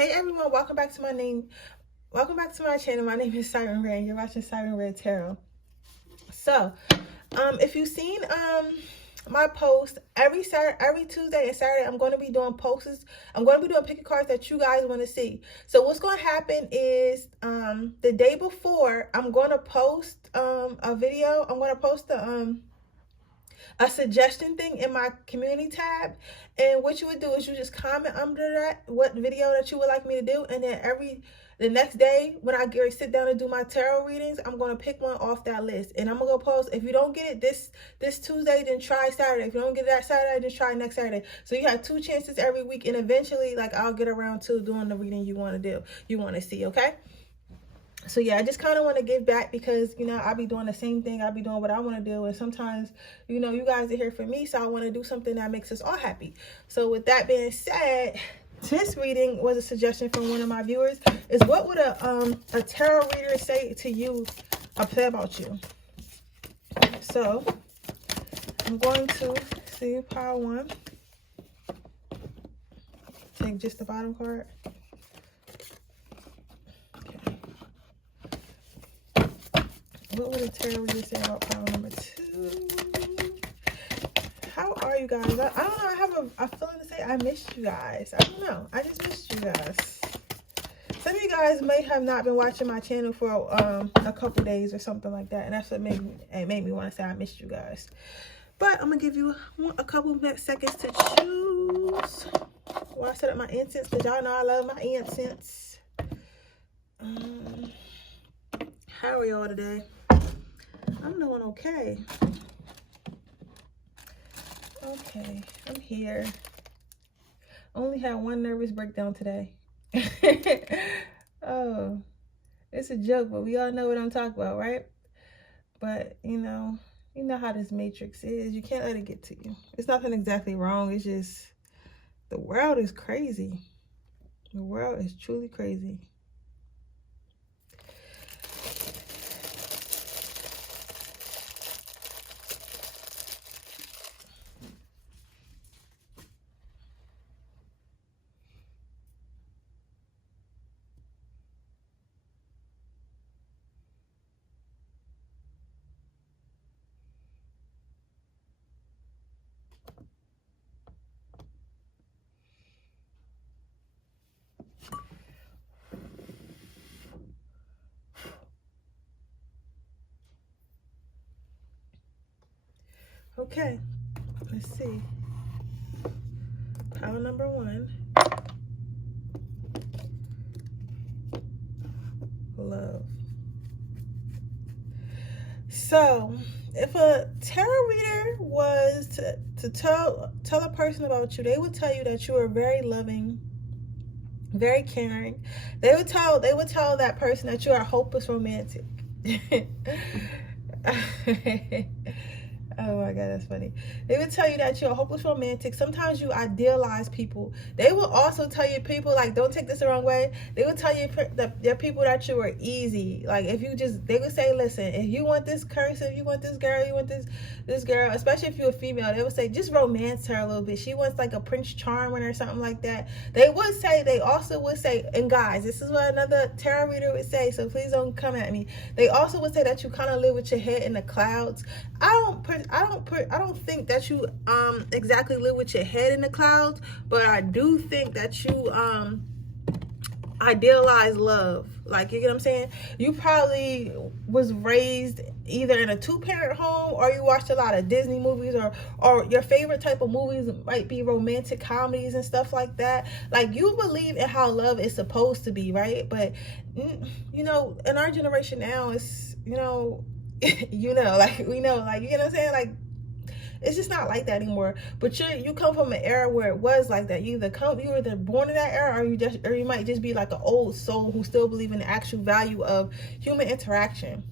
Hey everyone, welcome back to my channel. My name is Siren Redd. You're watching Siren Redd Tarot. So, if you've seen my post every Tuesday and Saturday, I'm going to be doing posts. I'm going to be doing pick a cards that you guys want to see. So what's going to happen is the day before, I'm going to post a video. I'm going to post a suggestion thing in my community tab, and what you would do is you just comment under that what video that you would like me to do, and then the next day when I sit down and do my tarot readings, I'm going to pick one off that list, and I'm gonna go post. If you don't get it this Tuesday, then try Saturday. If you don't get it that Saturday, then try next Saturday. So you have 2 chances every week, and eventually like I'll get around to doing the reading you want to see. Okay, so yeah, I just kind of want to give back because, you know, I'll be doing the same thing. I'll be doing what I want to do. And sometimes, you know, you guys are here for me. So I want to do something that makes us all happy. So with that being said, this reading was a suggestion from one of my viewers. Is what would a tarot reader say to you about you? So I'm going to see pile 1. Take just the bottom card. What would a tarot reader say about pile number 2? How are you guys? I don't know. I have a feeling to say I missed you guys. I don't know. I just missed you guys. Some of you guys may have not been watching my channel for a couple days or something like that, and that's what made me want to say I missed you guys. But I'm gonna give you a couple seconds to choose while I set up my incense, because y'all know I love my incense. How are y'all today? I'm doing okay. Okay, I'm here. Only had one nervous breakdown today. Oh, it's a joke, but we all know what I'm talking about, right? But you know how this matrix is. You can't let it get to you. It's nothing exactly wrong. It's just the world is crazy. The world is truly crazy. Okay, let's see. Pile number 1. Love. So, if a tarot reader was to tell a person about you, they would tell you that you are very loving, very caring. They would tell that person that you are hopeless romantic. Oh my God, that's funny. They would tell you that you're a hopeless romantic. Sometimes you idealize people. They will also tell you people, like, don't take this the wrong way. They would tell you that they're people that you are easy. Like, if you just, they would say, listen, if you want this person, if you want this girl, you want this girl, especially if you're a female, they would say, just romance her a little bit. She wants like a Prince Charming or something like that. They also would say, and guys, this is what another tarot reader would say, so please don't come at me. They also would say that you kind of live with your head in the clouds. I don't think that you exactly live with your head in the clouds, but I do think that you idealize love. Like, you get what I'm saying? You probably was raised either in a 2-parent home, or you watched a lot of Disney movies, or your favorite type of movies might be romantic comedies and stuff like that. Like, you believe in how love is supposed to be, right? But you know, in our generation now, it's like, we know, like, you know what I'm saying? Like, it's just not like that anymore. But you come from an era where it was like that. You were either born in that era, or you might just be like an old soul who still believe in the actual value of human interaction.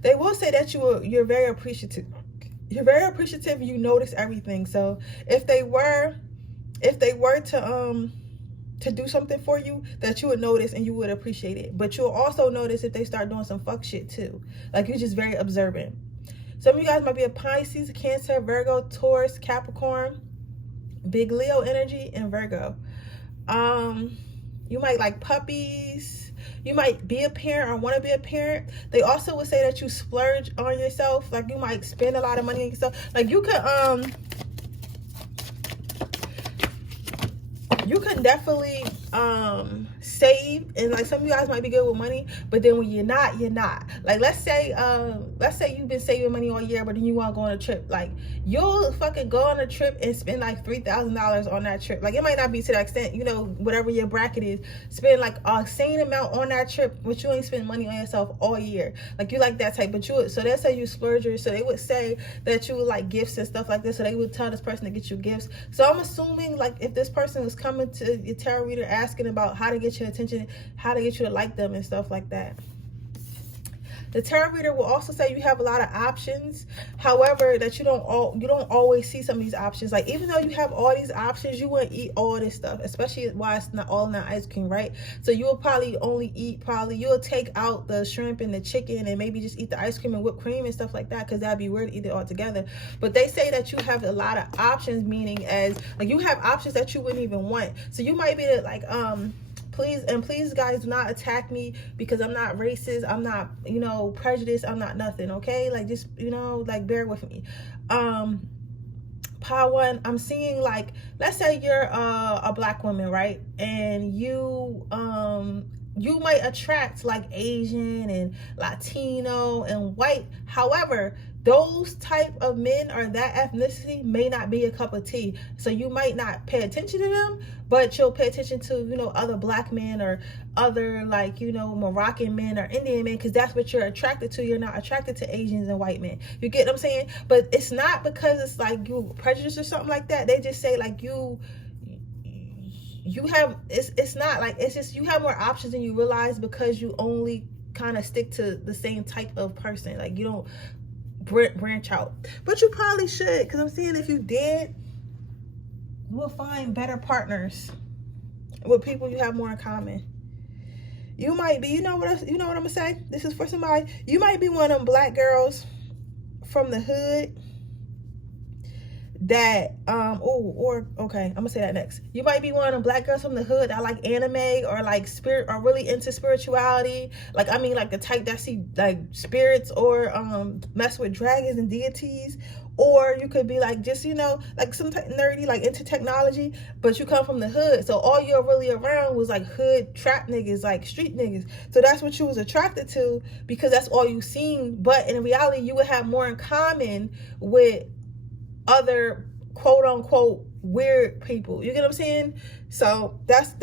They will say that you're very appreciative. You're very appreciative. You notice everything. So if they were to do something for you, that you would notice and you would appreciate it. But you'll also notice if they start doing some fuck shit too. Like, you're just very observant. Some of you guys might be a Pisces, Cancer, Virgo, Taurus, Capricorn. Big Leo energy and Virgo. You might like puppies. You might be a parent or want to be a parent. They also would say that you splurge on yourself. Like you might spend a lot of money on yourself. Like you can definitely save, and like some of you guys might be good with money, but then when you're not. Like let's say you've been saving money all year, but then you want to go on a trip. Like you'll fucking go on a trip and spend like $3,000 on that trip. Like it might not be to that extent, you know, whatever your bracket is, spend like a same amount on that trip, but you ain't spend money on yourself all year. Like you like that type, but so they say you splurgers. So they would say that you would like gifts and stuff like this. So they would tell this person to get you gifts. So I'm assuming like if this person was coming to your tarot reader asking about how to get your attention, how to get you to like them and stuff like that. The tarot reader will also say you have a lot of options. However, that you don't always see some of these options. Like even though you have all these options, you wouldn't eat all this stuff, especially why it's not all in the ice cream, right? So you will probably only eat you'll take out the shrimp and the chicken and maybe just eat the ice cream and whipped cream and stuff like that, because that'd be weird to eat it all together. But they say that you have a lot of options, meaning as like you have options that you wouldn't even want. So you might be like please guys, do not attack me because I'm not racist, I'm not, you know, prejudiced, I'm not nothing, okay? Like just, you know, like bear with me. Part one, I'm seeing like, let's say you're a black woman, right? And you might attract like Asian and Latino and white. However, those type of men or that ethnicity may not be a cup of tea. So you might not pay attention to them, but you'll pay attention to, you know, other black men or other like, you know, Moroccan men or Indian men, because that's what you're attracted to. You're not attracted to Asians and white men. You get what I'm saying? But it's not because it's like you prejudice or something like that. They just say like you have, it's not like, it's just you have more options than you realize because you only kind of stick to the same type of person. Like you don't branch out, but you probably should, because I'm seeing if you did, you will find better partners with people you have more in common. You might be, you know what I'm gonna say, this is for somebody, you might be one of them black girls from the hood that okay, I'm gonna say that next. You might be one of them black girls from the hood that like anime or like spirit, or really into spirituality. Like I mean like the type that see like spirits or mess with dragons and deities. Or you could be like just, you know, like some type nerdy, like into technology, but you come from the hood, so all you're really around was like hood trap niggas, like street niggas. So that's what you was attracted to because that's all you seen. But in reality, you would have more in common with other quote unquote weird people. You get what I'm saying? So that's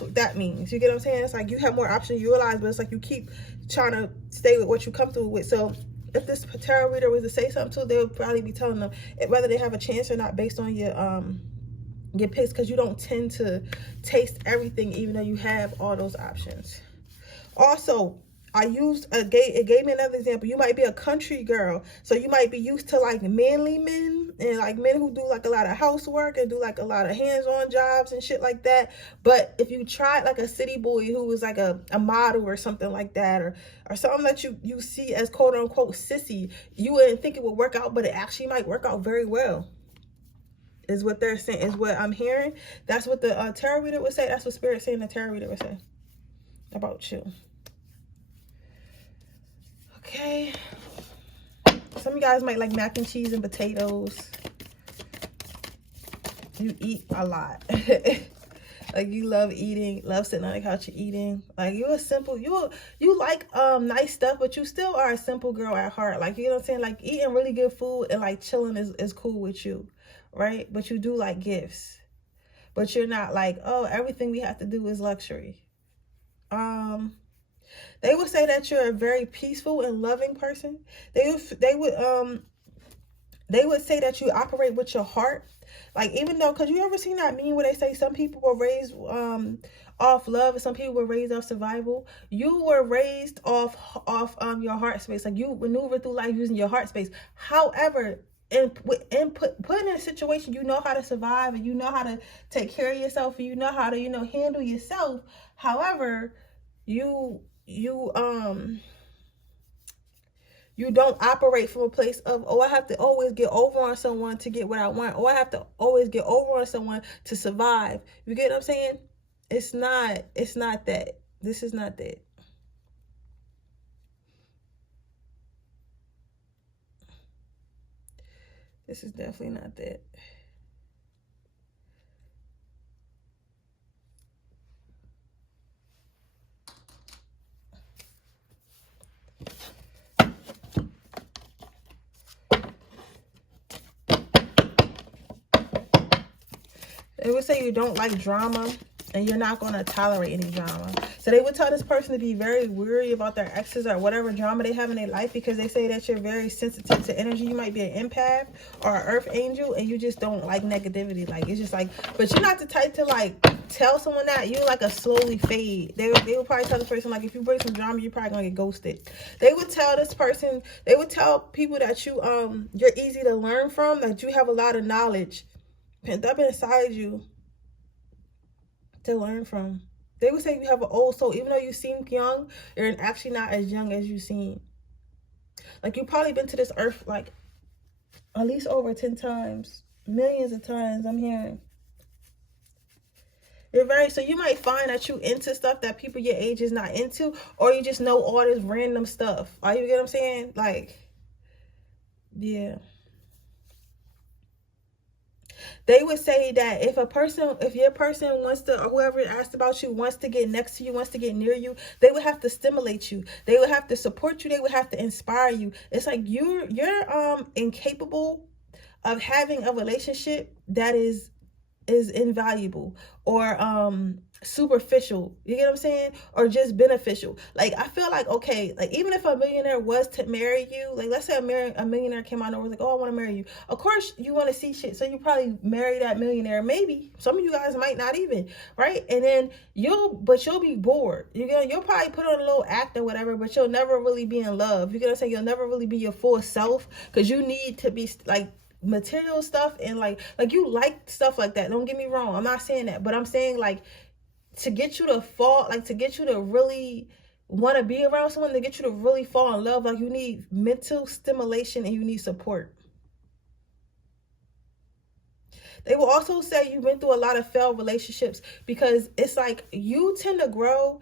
what that means. You get what I'm saying? It's like you have more options you realize, but it's like you keep trying to stay with what you comfortable with. So if this tarot reader was to say something to, they would probably be telling them whether they have a chance or not based on your picks, because you don't tend to taste everything even though you have all those options. Also, it gave me another example. You might be a country girl, so you might be used to like manly men and like men who do like a lot of housework and do like a lot of hands-on jobs and shit like that. But if you tried like a city boy who was like a model or something like that, or something that you see as quote unquote sissy, you wouldn't think it would work out, but it actually might work out very well, is what they're saying, is what I'm hearing. That's what the tarot reader would say. That's what Spirit's saying the tarot reader would say about you. Okay, some of you guys might like mac and cheese and potatoes. You eat a lot. Like you love eating, love sitting on the couch and eating. Like you're a simple, you like nice stuff, but you still are a simple girl at heart. Like, you know what I'm saying? Like eating really good food and like chilling is cool with you, right? But you do like gifts. But you're not like, oh, everything we have to do is luxury. They would say that you're a very peaceful and loving person. They would say that you operate with your heart. Like, even though, because you ever seen that meme where they say some people were raised off love and some people were raised off survival? You were raised off your heart space. Like, you maneuver through life using your heart space. However, put in a situation, you know how to survive and you know how to take care of yourself and you know how to, you know, handle yourself. However, you You don't operate from a place of, oh, I have to always get over on someone to get what I want. Oh, I have to always get over on someone to survive. You get what I'm saying? It's not that. This is not that. This is definitely not that. They would say you don't like drama and you're not going to tolerate any drama. So they would tell this person to be very weary about their exes or whatever drama they have in their life, because they say that you're very sensitive to energy. You might be an empath or an earth angel, and you just don't like negativity. Like, it's just like, but you're not the type to like tell someone that. You're like a slowly fade. They would probably tell this person, like, if you bring some drama, you're probably going to get ghosted. They would tell this person, they would tell people that you're easy to learn from, that you have a lot of knowledge pent up inside you to learn from. They would say you have an old soul. Even though you seem young, you're actually not as young as you seem. Like, you've probably been to this earth like at least over 10 times, millions of times, I'm hearing. So you might find that you into stuff that people your age is not into, or you just know all this random stuff. Are you get what I'm saying? Like, yeah. They would say that if your person wants to, or whoever asked about you wants to get next to you, wants to get near you, they would have to stimulate you. They would have to support you. They would have to inspire you. It's like you're incapable of having a relationship that is invaluable or superficial. You get what I'm saying? Or just beneficial. Like, I feel like, okay, like, even if a millionaire was to marry you, like, let's say a millionaire came out and was like, oh, I want to marry you. Of course you want to see shit, so you probably marry that millionaire. Maybe some of you guys might not even, right? And then you'll be bored. You'll probably put on a little act or whatever, but you'll never really be in love. You get what I'm saying? You'll never really be your full self, because you need to be like material stuff, and like you like stuff like that. Don't get me wrong, I'm not saying that, but I'm saying, like, to get you to fall, like, to get you to really want to be around someone, to get you to really fall in love, like, you need mental stimulation and you need support. They will also say you've been through a lot of failed relationships, because it's like you tend to grow,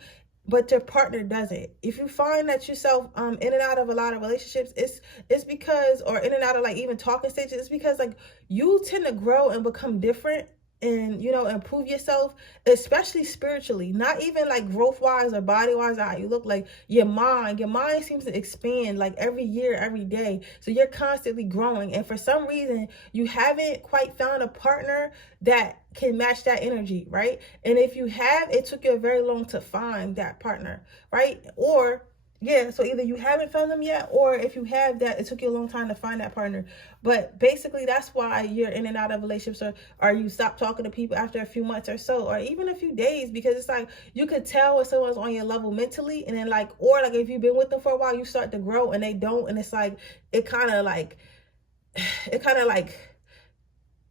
but your partner doesn't. If you find that yourself in and out of a lot of relationships, it's because, or in and out of like even talking stages, it's because like you tend to grow and become different, and improve yourself, especially spiritually, not even like growth wise or body wise, how you look. Like, your mind seems to expand like every year, every day, so you're constantly growing, and for some reason you haven't quite found a partner that can match that energy, right? And if you have, it took you a very long to find that partner, right? Or yeah, so either you haven't found them yet, or if you have that, it took you a long time to find that partner. But basically, that's why you're in and out of relationships, or you stop talking to people after a few months or so, or even a few days, because it's like you could tell when someone's on your level mentally, and then like, or like if you've been with them for a while, you start to grow and they don't, and it's like it kind of like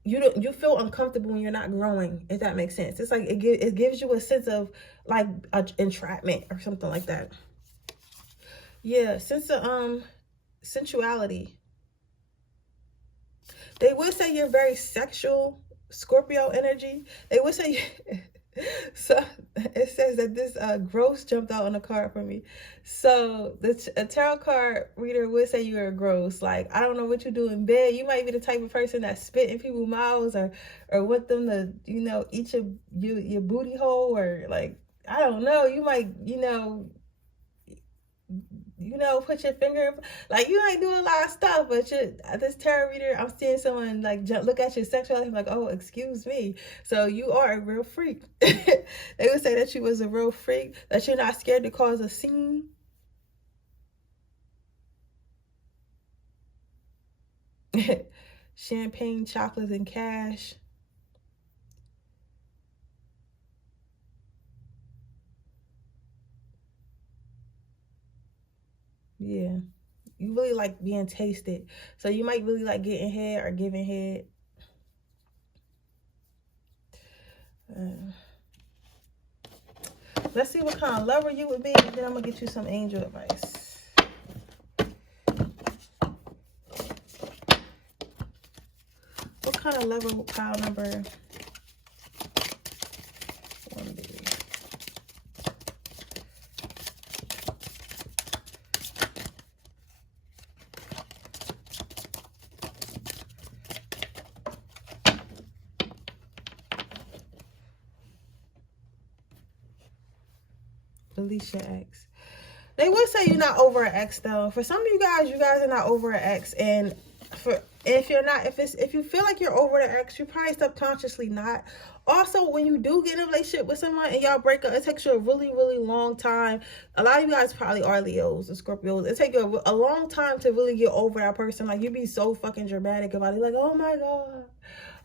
you feel uncomfortable when you're not growing, if that makes sense. It's like it gives you a sense of like entrapment or something like that. Yeah, sense of sensuality. They would say you're very sexual, Scorpio energy. They would say so it says that this gross jumped out on the card for me. So a tarot card reader would say you're a gross. Like, I don't know what you do in bed. You might be the type of person that spit in people's mouths, or want them to eat your booty hole, or like, I don't know. You might put your finger, like, you might do a lot of stuff, but this tarot reader, I'm seeing someone like look at your sexuality like, oh, excuse me, so you are a real freak. They would say that you was a real freak, that you're not scared to cause a scene. Champagne, chocolates, and cash. Yeah, you really like being tasted, so you might really like getting head or giving head. Let's see what kind of lover you would be, and then I'm gonna get you some angel advice. kind of level pile number 1 be? Release your ex. They would say you're not over an ex though. For some of you guys are not over an ex, and if you're not, if you feel like you're over the ex, you're probably subconsciously not. Also, when you do get in a relationship with someone and y'all break up, it takes you a really, really long time. A lot of you guys probably are Leos or Scorpios. It takes you a long time to really get over that person. Like, you be so fucking dramatic about it. Like, oh my God.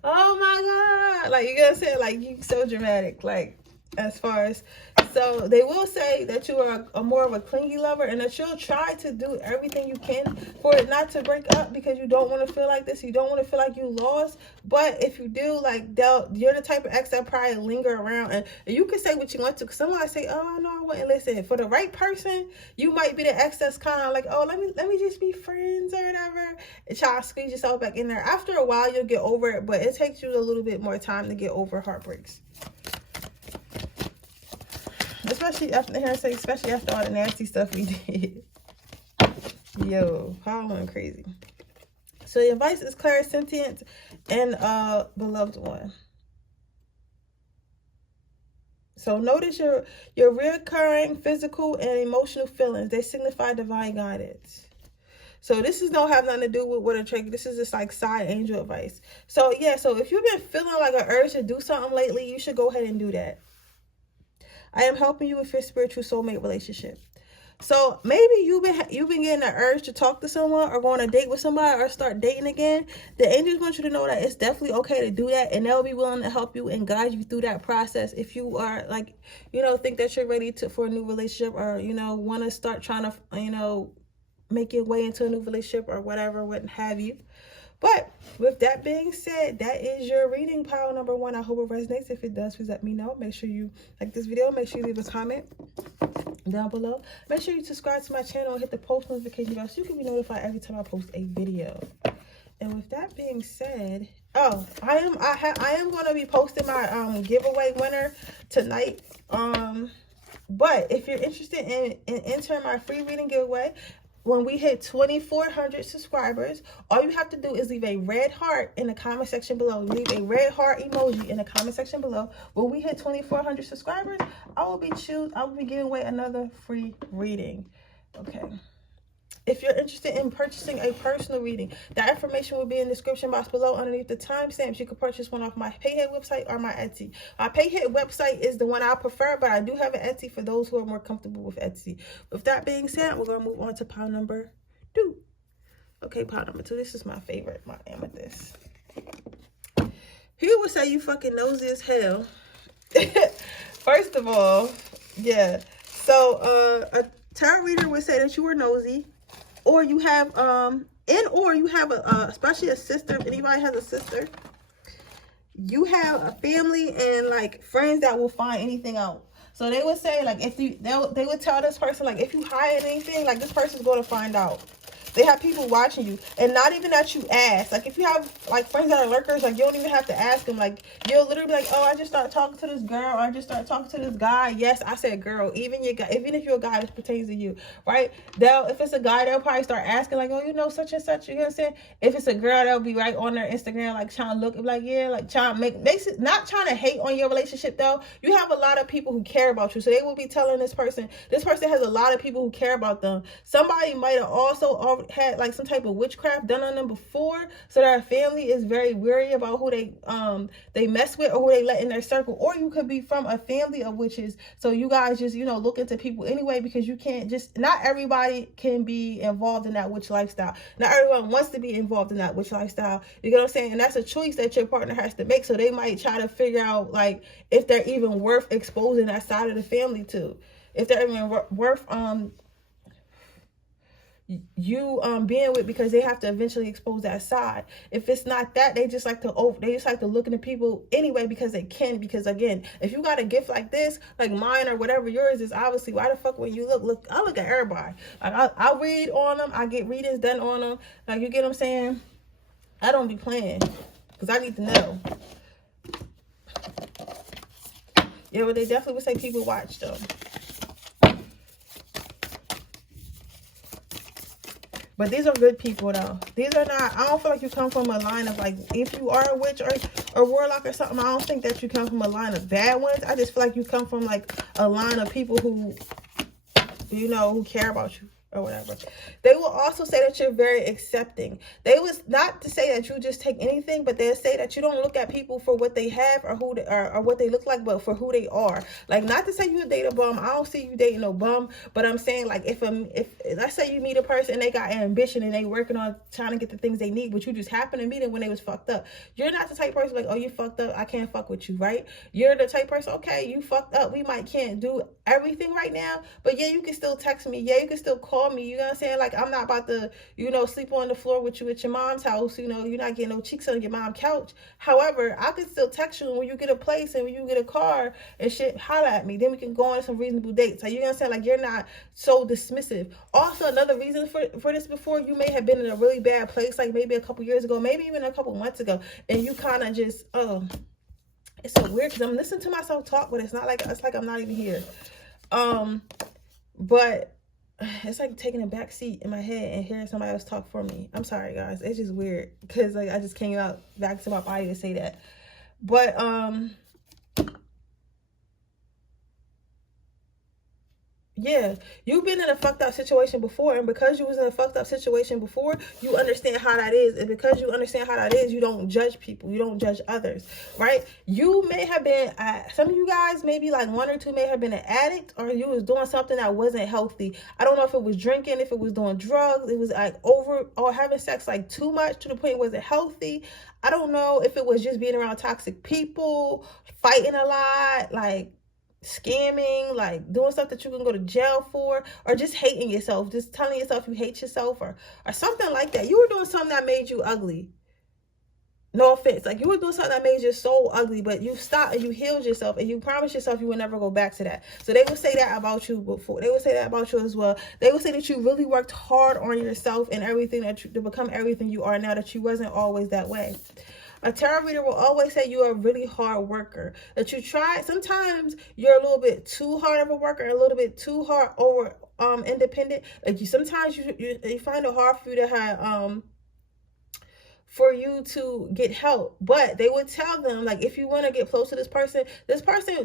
Oh my God. Like, you know what I'm saying? Like, you so dramatic. Like, as far as, so they will say that you are a more of a clingy lover, and that you'll try to do everything you can for it not to break up, because you don't want to feel like this. You don't want to feel like you lost. But if you do, like, you're the type of ex that probably linger around, and you can say what you want to, because someone might say, oh no, I wouldn't listen. For the right person, you might be the ex that's kind of like, oh, let me just be friends or whatever, and try to squeeze yourself back in there. After a while, you'll get over it, but it takes you a little bit more time to get over heartbreaks. Especially after all the nasty stuff we did. Yo, how went crazy. So the advice is clairsentient and beloved one. So notice your reoccurring physical and emotional feelings. They signify divine guidance. So this don't have nothing to do with what a trick. This is just like side angel advice. So yeah, so if you've been feeling like an urge to do something lately, you should go ahead and do that. I am helping you with your spiritual soulmate relationship. So maybe you've been getting an urge to talk to someone or go on a date with somebody or start dating again. The angels want you to know that it's definitely okay to do that, and they'll be willing to help you and guide you through that process if you are, like, you know, think that you're ready for a new relationship, or, you know, want to start trying to, you know, make your way into a new relationship or whatever, what have you. But with that being said, that is your reading pile number 1. I hope it resonates. If it does, please let me know. Make sure you like this video. Make sure you leave a comment down below. Make sure you subscribe to my channel and hit the post notification bell so you can be notified every time I post a video. And with that being said, oh, I am going to be posting my giveaway winner tonight. But if you're interested in entering my free reading giveaway, when we hit 2,400 subscribers, all you have to do is leave a red heart in the comment section below. Leave a red heart emoji in the comment section below. When we hit 2,400 subscribers, I will be giving away another free reading. Okay. If you're interested in purchasing a personal reading, that information will be in the description box below underneath the timestamps. You can purchase one off my Payhead website or my Etsy. My Payhead website is the one I prefer, but I do have an Etsy for those who are more comfortable with Etsy. With that being said, we're going to move on to pile number 2. Okay, pile number 2. This is my favorite, my amethyst. He would say you fucking nosy as hell. First of all, yeah. So a tarot reader would say that you were nosy. Or you have, or you have especially a sister. If anybody has a sister, you have a family and like friends that will find anything out. So they would say, like, if they would tell this person, like, if you hide anything, like, this person's going to find out. They have people watching you, and not even that you ask. Like, if you have, like, friends that are lurkers, like, you don't even have to ask them. Like, you'll literally be like, oh, I just started talking to this girl, or I just started talking to this guy. Yes, I said girl. Even if you're a guy, this pertains to you, right? If it's a guy, they'll probably start asking, like, oh, you know, such and such. You know what I'm saying? If it's a girl, they'll be right on their Instagram, like, trying to look, like, yeah, like, trying to make, not trying to hate on your relationship, though. You have a lot of people who care about you, so they will be telling this person has a lot of people who care about them. Somebody might have also had like some type of witchcraft done on them before, so their family is very wary about who they mess with or who they let in their circle. Or you could be from a family of witches, so you guys just, you know, look into people anyway, because you can't just, not everybody can be involved in that witch lifestyle. Not everyone wants to be involved in that witch lifestyle. You get what I'm saying? And that's a choice that your partner has to make. So they might try to figure out, like, if they're even worth exposing that side of the family to, if they're even worth you being with, because they have to eventually expose that side. If it's not that, they just like to look into people anyway, because they can. Because again, if you got a gift like this, like mine or whatever yours is, obviously, why the fuck when you look, I look at everybody. Like, I read on them, I get readings done on them. Like, you get what I'm saying? I don't be playing. Because I need to know. Yeah, but they definitely would say people watch, though. But these are good people, though. These are not, I don't feel like you come from a line of, like, if you are a witch or warlock or something, I don't think that you come from a line of bad ones. I just feel like you come from, like, a line of people who, you know, who care about you or whatever. They will also say that you're very accepting. They was not to say that you just take anything, but they'll say that you don't look at people for what they have or who they are or what they look like, but for who they are. Like, not to say you date a bum. I don't see you dating no bum, but I'm saying, like, if let's say you meet a person and they got ambition and they working on trying to get the things they need, but you just happen to meet them when they was fucked up. You're not the type of person like, oh, you fucked up, I can't fuck with you, right? You're the type of person, okay, you fucked up, we can't do everything right now, but yeah, you can still text me, yeah, you can still call me, you know what I'm saying? Like, I'm not about to, you know, sleep on the floor with you at your mom's house, you know, you're not getting no cheeks on your mom's couch. However, I can still text you when you get a place and when you get a car and shit, holla at me, then we can go on some reasonable dates. Like, you know what I'm saying? Like, you're not so dismissive. Also, another reason for this before, you may have been in a really bad place, like maybe a couple years ago, maybe even a couple months ago, and you kind of just, it's so weird because I'm listening to myself talk, but it's like I'm not even here. But it's like taking a back seat in my head and hearing somebody else talk for me. I'm sorry, guys. It's just weird because, like, I just came out back to my body to say that. But yeah, you've been in a fucked up situation before, and because you was in a fucked up situation before, you understand how that is, and because you understand how that is, you don't judge people, you don't judge others, right? You may have been, some of you guys, maybe like one or two may have been an addict, or you was doing something that wasn't healthy. I don't know if it was drinking, if it was doing drugs, it was like over, or having sex like too much to the point it wasn't healthy. I don't know if it was just being around toxic people, fighting a lot, like scamming, like doing stuff that you can go to jail for, or just hating yourself, just telling yourself you hate yourself, or something like that. You were doing something that made you ugly. No offense, like you were doing something that made your soul ugly, but you stopped and you healed yourself and you promised yourself you would never go back to that. So they would say that about you before. They would say that about you as well. They would say that you really worked hard on yourself and everything to become everything you are now, that you wasn't always that way. A tarot reader will always say you're a really hard worker, that you try. Sometimes you're a little bit too hard of a worker, a little bit too hard over independent. Like sometimes you find it hard for you to have for you to get help. But they would tell them, like, if you want to get close to this person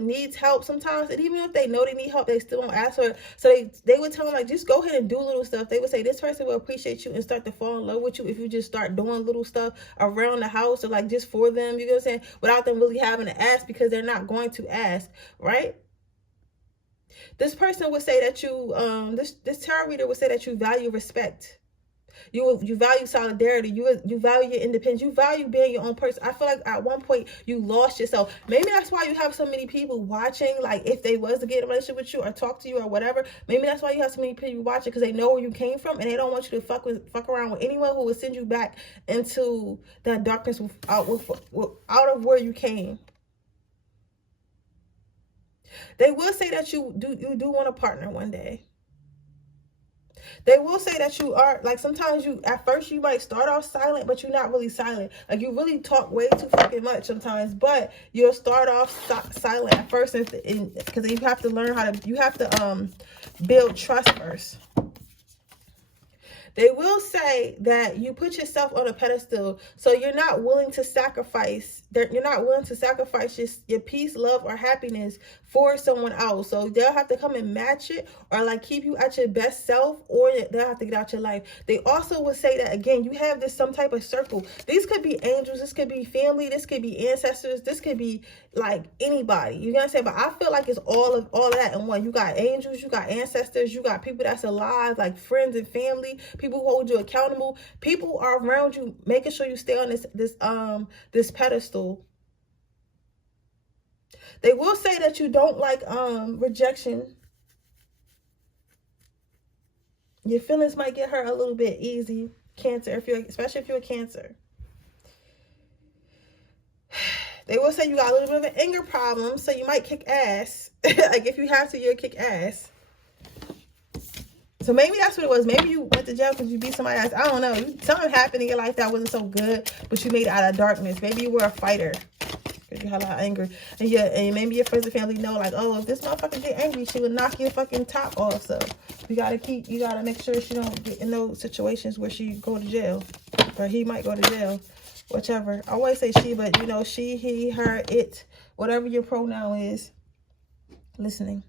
needs help sometimes, and even if they know they need help, they still don't ask for it. So they would tell them, like, just go ahead and do little stuff. They would say this person will appreciate you and start to fall in love with you if you just start doing little stuff around the house, or like just for them, you know what I'm saying, without them really having to ask, because they're not going to ask, right? This person would say that you this tarot reader would say that you value respect. You value solidarity. You value your independence. You value being your own person. I feel like at one point you lost yourself. Maybe that's why you have so many people watching. Like, if they was to get in a relationship with you or talk to you or whatever, maybe that's why you have so many people watching, because they know where you came from and they don't want you to fuck around with anyone who will send you back into that darkness out of where you came. They will say that you do want a partner one day. They will say that you are, like, sometimes at first you might start off silent, but you're not really silent. Like, you really talk way too fucking much sometimes, but you'll start off silent at first, because you have to learn you have to build trust first. They will say that you put yourself on a pedestal, so you're not willing to sacrifice. You're not willing to sacrifice your peace, love, or happiness for someone else. So they'll have to come and match it, or like keep you at your best self, or they'll have to get out your life. They also will say that, again, you have some type of circle. These could be angels, this could be family, this could be ancestors, this could be like anybody. You know what I'm saying? But I feel like it's all of that in one. You got angels, you got ancestors, you got people that's alive, like friends and family, people who hold you accountable. People are around you, making sure you stay on this pedestal. They will say that you don't like rejection. Your feelings might get hurt a little bit easy. Cancer, especially if you're a Cancer. They will say you got a little bit of an anger problem, so you might kick ass. Like, if you have to, you'll kick ass. So maybe that's what it was. Maybe you went to jail because you beat somebody's ass. I don't know. Something happened in your life that wasn't so good, but you made it out of darkness. Maybe you were a fighter because you had a lot of anger. And yeah, and maybe your friends and family know, like, oh, if this motherfucker get angry, she would knock your fucking top off. So you gotta make sure she don't get in those situations where she go to jail, or he might go to jail, whichever. I always say she, but you know, she, he, her, it, whatever your pronoun is. Listening.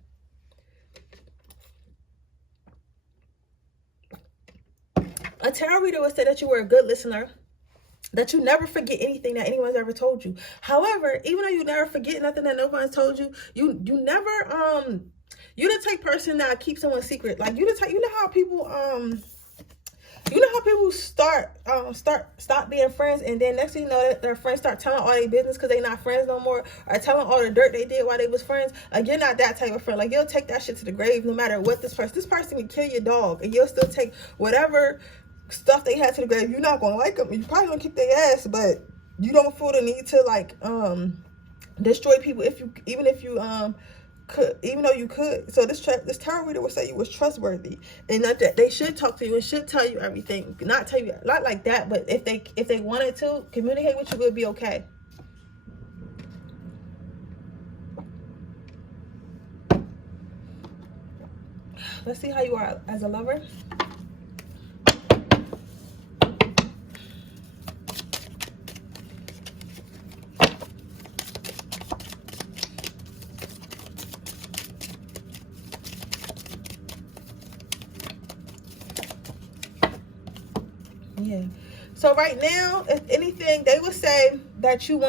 A tarot reader would say that you were a good listener, that you never forget anything that anyone's ever told you. However, even though you never forget nothing that nobody's told you, you never you're the type person that keeps someone's secret. Like you the type, you know how people stop being friends, and then next thing you know, their friends start telling all their business because they're not friends no more, or telling all the dirt they did while they was friends. Like, you're not that type of friend. Like, you'll take that shit to the grave no matter what this person can kill your dog, and you'll still take whatever stuff they had to the grave. You're not gonna like them. You probably gonna kick their ass, but you don't feel the need to like destroy people even though you could. So this tarot reader would say you was trustworthy, and that they should talk to you and should tell you everything. Not tell you, not like that, but if they wanted to communicate with you, it would be okay. Let's see how you are as a lover. Yeah. So right now, if anything, they would say that you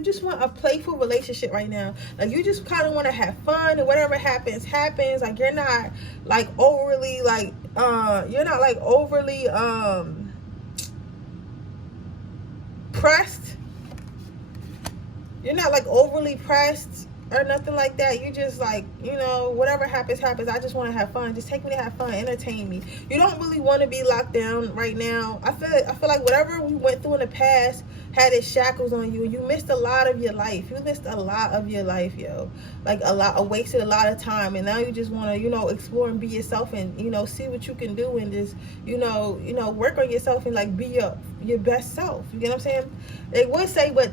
just want a playful relationship right now. Like, you just kind of want to have fun, and whatever happens. Like, you're not like overly pressed. You're not like overly pressed or nothing like that. You just like, you know, whatever happens. I just want to have fun. Just take me to have fun, entertain me. You don't really want to be locked down right now. I feel like whatever we went through in the past had its shackles on you, and you missed a lot of your life. You missed a lot of your life, yo. Like wasted a lot of time, and now you just want to, you know, explore and be yourself, and, you know, see what you can do, and just, you know, work on yourself, and like be your best self. You get what I'm saying? They would say, but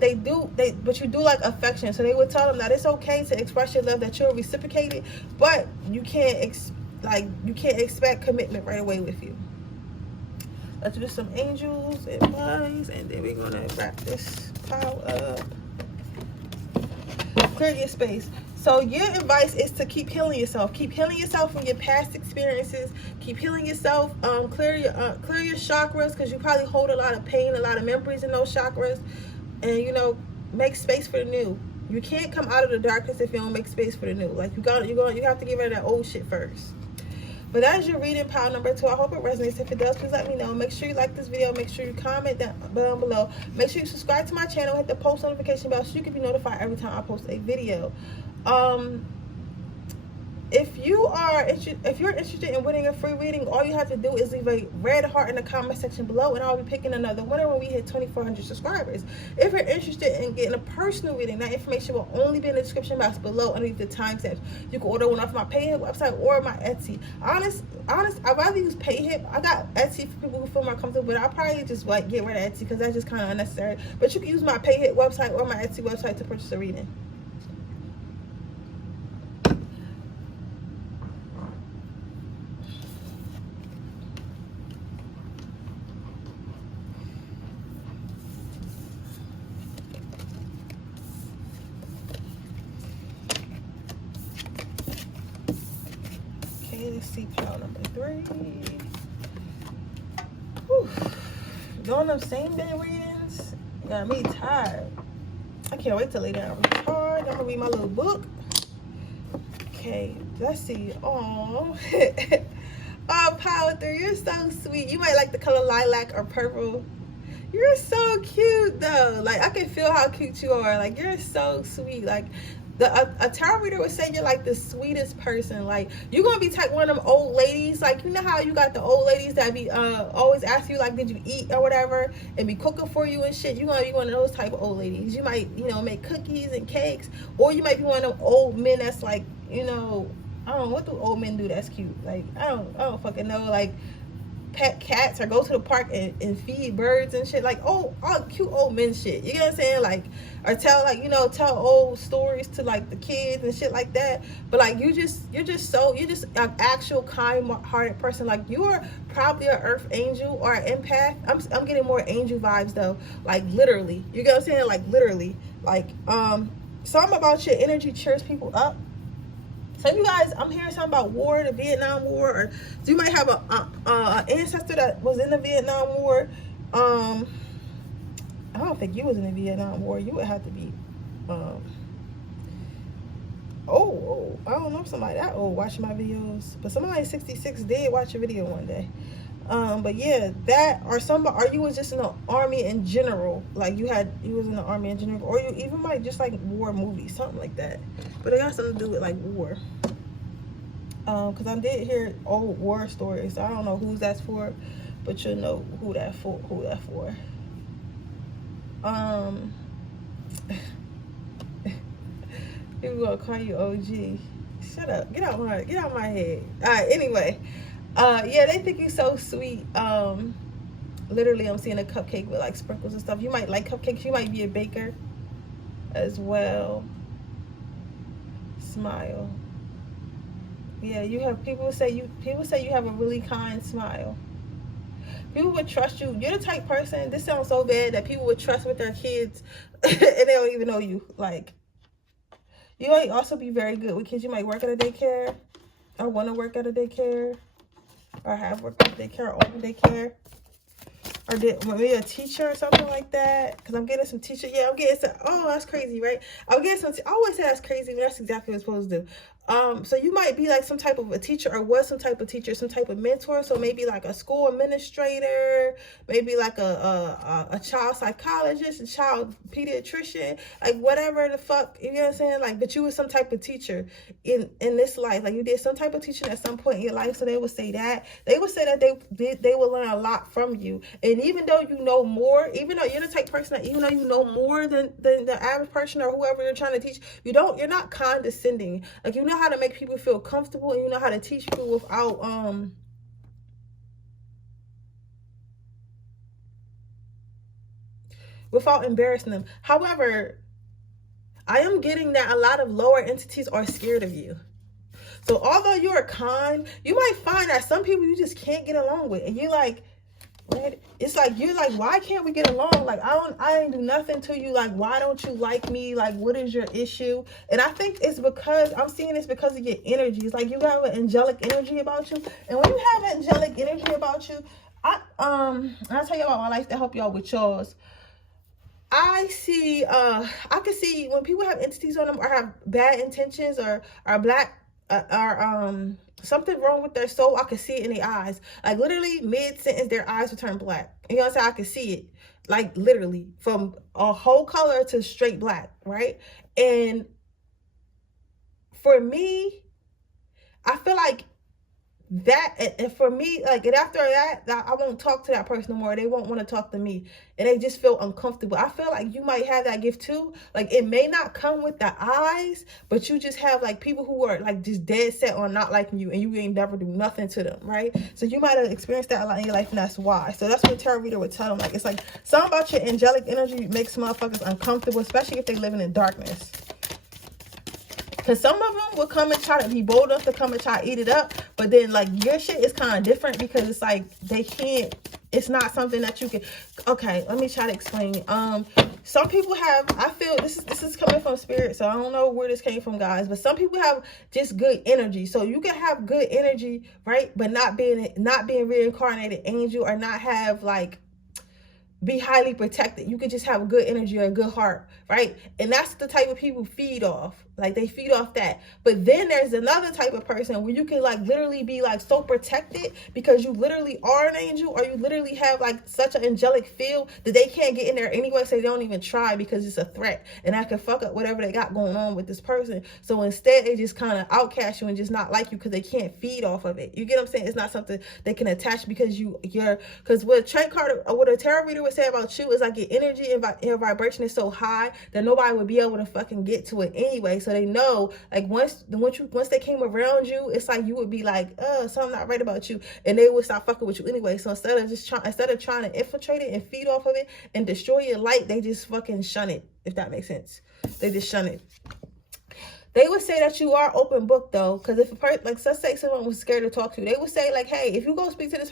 you do like affection, so they would tell them that it's okay to express your love, that you'll reciprocate it, but you can't expect commitment right away with you. Let's do some angels advice, and then we're gonna wrap this pile up. Clear your space. So your advice is to keep healing yourself. Keep healing yourself from your past experiences. Keep healing yourself. Clear your chakras, because you probably hold a lot of pain, a lot of memories in those chakras, and, you know, make space for the new. You can't come out of the darkness if you don't make space for the new. Like, you have to get rid of that old shit first. But that is your reading pile number 2. I hope it resonates. If it does, please let me know. Make sure you like this video. Make sure you comment down below. Make sure you subscribe to my channel. Hit the post notification bell so you can be notified every time I post a video. If you're interested in winning a free reading, all you have to do is leave a red heart in the comment section below, and I'll be picking another winner when we hit 2,400 subscribers. If you're interested in getting a personal reading, that information will only be in the description box below underneath the timestamps. You can order one off my PayHip website or my Etsy. Honest, I'd rather use PayHip. I got Etsy for people who feel more comfortable, but I'll probably just like get rid of Etsy because that's just kind of unnecessary. But you can use my PayHip website or my Etsy website to purchase a reading. Let's see, pile number 3. Whew. Doing them same day readings got me tired. I can't wait to lay down and recharge. I'm gonna read my little book. Okay, let's see. Oh, pile 3, you're so sweet. You might like the color lilac or purple. You're so cute though. Like, I can feel how cute you are. Like, you're so sweet. Like, a tarot reader would say you're like the sweetest person. Like, you're gonna be one of them old ladies. Like, you know how you got the old ladies that be always ask you, like, did you eat or whatever, and be cooking for you and shit. You're gonna be one of those type of old ladies. You might, you know, make cookies and cakes, or you might be one of them old men that's like, you know, I don't know, what do old men do that's cute? Like, I don't fucking know. Like, pet cats or go to the park and feed birds and shit. Like, all cute old men shit. You know what I'm saying? Like, or tell, like, you know, tell old stories to, like, the kids and shit like that. But, like, you're just an actual kind-hearted person. Like, you're probably an earth angel or an empath. I'm getting more angel vibes, though. Like, literally. You know what I'm saying? Like, literally. Like, something about your energy cheers people up. So you guys, I'm hearing something about war, the Vietnam War, or so you might have a ancestor that was in the Vietnam War. I don't think you was in the Vietnam War. You would have to be. I don't know somebody that old watching my videos, but somebody 66 did watch a video one day. But yeah, that or somebody, or you was just in the army in general, like you was in the army in general, or you even might just like war movies, something like that. But it got something to do with like war. Because I did hear old war stories. I don't know who that's for, but you'll know who that for. People gonna call you OG. Shut up. Get out my head. Alright, anyway. Yeah, they think you so sweet. Literally, I'm seeing a cupcake with like sprinkles and stuff. You might like cupcakes. You might be a baker as well. Smile. Yeah, you have people say you have a really kind smile. People would trust you. You're the type person, this sounds so bad, that people would trust with their kids and they don't even know you. Like, you might also be very good with kids. You might work at a daycare or want to work at a daycare or have worked at a daycare or own a daycare. Or maybe a teacher or something like that. Because I'm getting some teacher. Yeah, I'm getting some. Oh, that's crazy, right? I'm getting some. I always say that's crazy, but that's exactly what I'm supposed to do. So you might be like some type of a teacher, or was some type of teacher, some type of mentor. So maybe like a school administrator, maybe like a child psychologist, a child pediatrician, like whatever the fuck, you know what I'm saying? Like, but you was some type of teacher in this life. Like, you did some type of teaching at some point in your life. So they would say that they will learn a lot from you. And even though you know more, even though you're the type of person that even though you know more than the average person or whoever you're trying to teach, you're not condescending. Like, you know how to make people feel comfortable, and you know how to teach people without embarrassing them. However, I am getting that a lot of lower entities are scared of you. So although you're kind, you might find that some people you just can't get along with, and you're like, it's like you're like, why can't we get along? Like, I ain't do nothing to you. Like, why don't you like me? Like, what is your issue? And I think it's because I'm seeing it's because of your energy. It's like you have an angelic energy about you, and when you have angelic energy about you, I'll tell you about my life to help y'all with yours. I see, I can see when people have entities on them or have bad intentions or are black, something wrong with their soul. I can see it in their eyes. Like, literally mid-sentence, their eyes will turn black. You know what I'm saying? I can see it. Like, literally from a whole color to straight black, right? And for me, I feel like that, and for me, like, and after that, I won't talk to that person no more. They won't want to talk to me, and they just feel uncomfortable. I feel like you might have that gift too. Like, it may not come with the eyes, but you just have like people who are like just dead set on not liking you, and you ain't never do nothing to them, right? So you might have experienced that a lot in your life, and that's why. So that's what a tarot reader would tell them. Like, it's like something about your angelic energy makes motherfuckers uncomfortable, especially if they living in darkness. Because some of them will come and try to be bold enough to come and try to eat it up. But then, like, your shit is kind of different because it's like they can't, it's not something that you can. Okay, let me try to explain. Some people have, I feel, this is coming from spirit, so I don't know where this came from, guys. But some people have just good energy. So you can have good energy, right? But not being reincarnated angel, or not have, like, be highly protected. You could just have a good energy or a good heart, right? And that's the type of people feed off. Like, they feed off that. But then there's another type of person where you can, like, literally be, like, so protected because you literally are an angel, or you literally have, like, such an angelic feel that they can't get in there anyway, so they don't even try because it's a threat. And that can fuck up whatever they got going on with this person. So instead, they just kind of outcast you and just not like you because they can't feed off of it. You get what I'm saying? It's not something they can attach because because what a trade card, or what a tarot reader would say about you is, like, your energy and your vibration is so high that nobody would be able to fucking get to it anyway. So they know, like, once they came around you, it's like you would be like, something not right about you, and they would stop fucking with you anyway. So instead of trying to infiltrate it and feed off of it and destroy your light, they just fucking shun it, if that makes sense. They just shun it. They would say that you are open book, though, because if a person, like, let's say someone was scared to talk to you, they would say, like, hey, if you go speak to this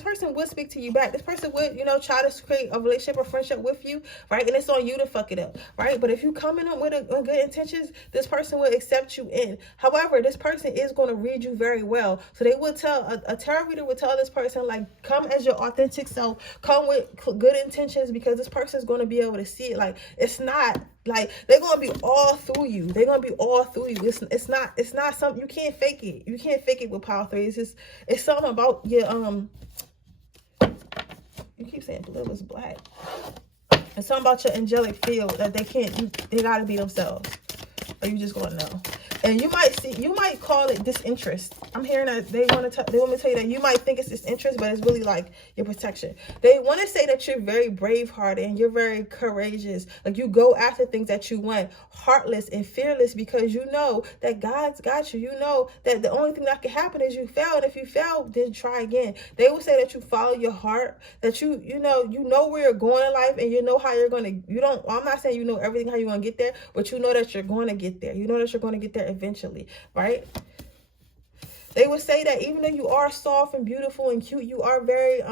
person would speak to you back. This person would, try to create a relationship or friendship with you, right? And it's on you to fuck it up, right? But if you come in with good intentions, this person will accept you in. However, this person is going to read you very well. So they would tell, a tarot reader would tell this person, like, come as your authentic self, come with good intentions, because this person is going to be able to see it. Like, it's not, like, they're going to be all through you. They're going to be all through you. It's not something, you can't fake it. You can't fake it with power 3. It's something about your, you keep saying blue is black. It's something about your angelic field that they got to be themselves. Or you just going to know. And you might call it disinterest. I'm hearing that they want me to tell you that you might think it's disinterest, but it's really like your protection. They want to say that you're very brave-hearted and you're very courageous. Like, you go after things that you want, heartless and fearless, because you know that God's got you. You know that the only thing that can happen is you fail, and if you fail, then try again. They will say that you follow your heart, that you know where you're going in life, and you know how you're going to. I'm not saying you know everything how you're going to get there, but you know that you're going to get there. You know that you're going to get there eventually, right? They would say that even though you are soft and beautiful and cute, you are very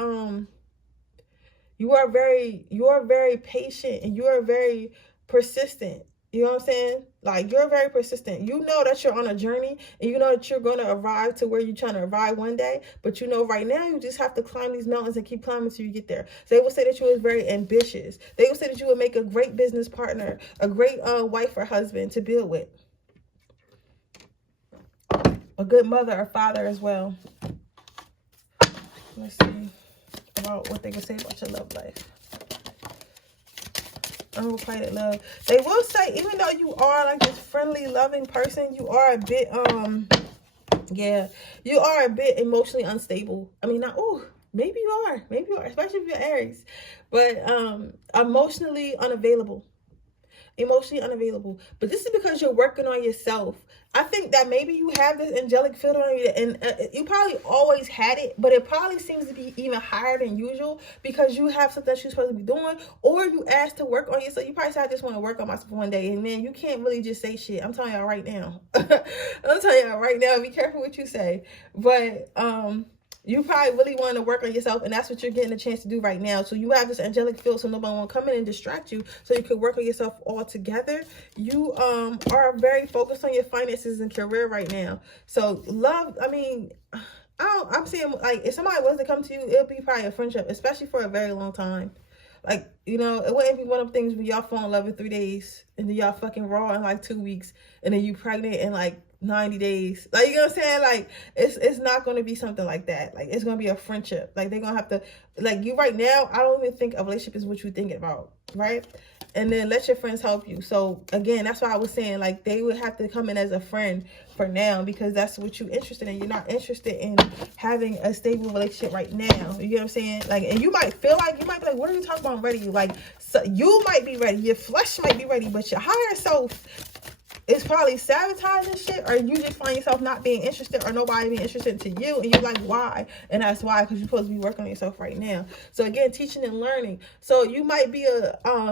patient, and you are very persistent. You know what I'm saying? Like, you're very persistent. You know that you're on a journey, and you know that you're going to arrive to where you're trying to arrive one day, but you know right now you just have to climb these mountains and keep climbing until you get there. So they would say that you were very ambitious. They would say that you would make a great business partner, a great wife or husband to build with. A good mother or father as well. Let's see about what they can say about your love life. Unrequited love. They will say, even though you are like this friendly, loving person, you are a bit, you are a bit emotionally unstable. I mean, maybe you are, especially if you're Aries, but emotionally unavailable. But this is because you're working on yourself. I think that maybe you have this angelic field on you, and you probably always had it, but it probably seems to be even higher than usual because you have something that you're supposed to be doing, or you asked to work on yourself. You probably said, I just want to work on myself one day, and then you can't really just say shit. I'm telling y'all right now. Be careful what you say. But you probably really want to work on yourself, and that's what you're getting a chance to do right now. So you have this angelic field, so nobody won't come in and distract you, so you can work on yourself all together. You are very focused on your finances and career right now. So love, I mean, I'm seeing, like, if somebody was to come to you, it'll be probably a friendship, especially for a very long time. Like, it wouldn't be one of them things where y'all fall in love in 3 days, and then y'all fucking raw in like 2 weeks, and then you pregnant in like 90 days. Like, you know what I'm saying? Like, it's not going to be something like that. Like, it's going to be a friendship. Like, they're going to have to, like, you right now, I don't even think a relationship is what you're thinking about, right? And then let your friends help you. So again, that's why I was saying, like, they would have to come in as a friend for now, because that's what you're interested in. You're not interested in having a stable relationship right now. You know what I'm saying? Like, and you might feel like, you might be like, what are you talking about? I'm ready. Like, so you might be ready. Your flesh might be ready, but your higher self is probably sabotaging shit, or you just find yourself not being interested, or nobody being interested to you, and you're like, why? And that's why, because you're supposed to be working on yourself right now. So again, teaching and learning. So you might be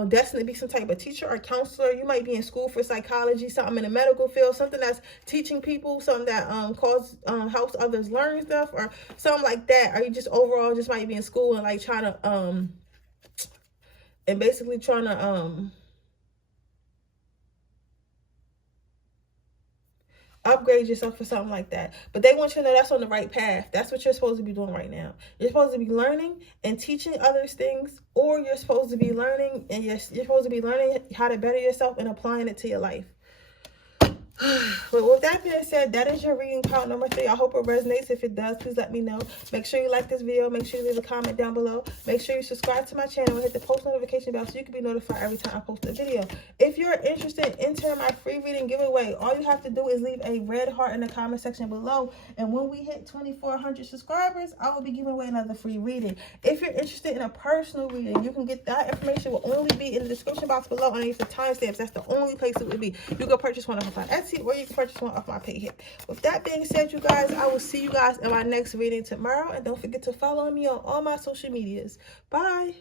destined to be some type of teacher or counselor. You might be in school for psychology, something in the medical field, something that's teaching people, something that helps others learn stuff, or something like that. Or you just overall just might be in school and like trying to upgrade yourself for something like that. But they want you to know that's on the right path. That's what you're supposed to be doing right now. You're supposed to be learning and teaching others things, or you're supposed to be learning, and you're supposed to be learning how to better yourself and applying it to your life. But with that being said, that is your reading count number 3. I hope it resonates. If it does, please let me know. Make sure you like this video. Make sure you leave a comment down below. Make sure you subscribe to my channel and hit the post notification bell so you can be notified every time I post a video. If you're interested in entering my free reading giveaway, all you have to do is leave a red heart in the comment section below. And when we hit 2,400 subscribers, I will be giving away another free reading. If you're interested in a personal reading, you can get that information will only be in the description box below underneath the timestamps. That's the only place it would be. You can purchase one off my Etsy or you can purchase one off my pay here. With that being said, you guys, I will see you guys in my next reading tomorrow. And don't forget to follow me on all my social medias. Bye.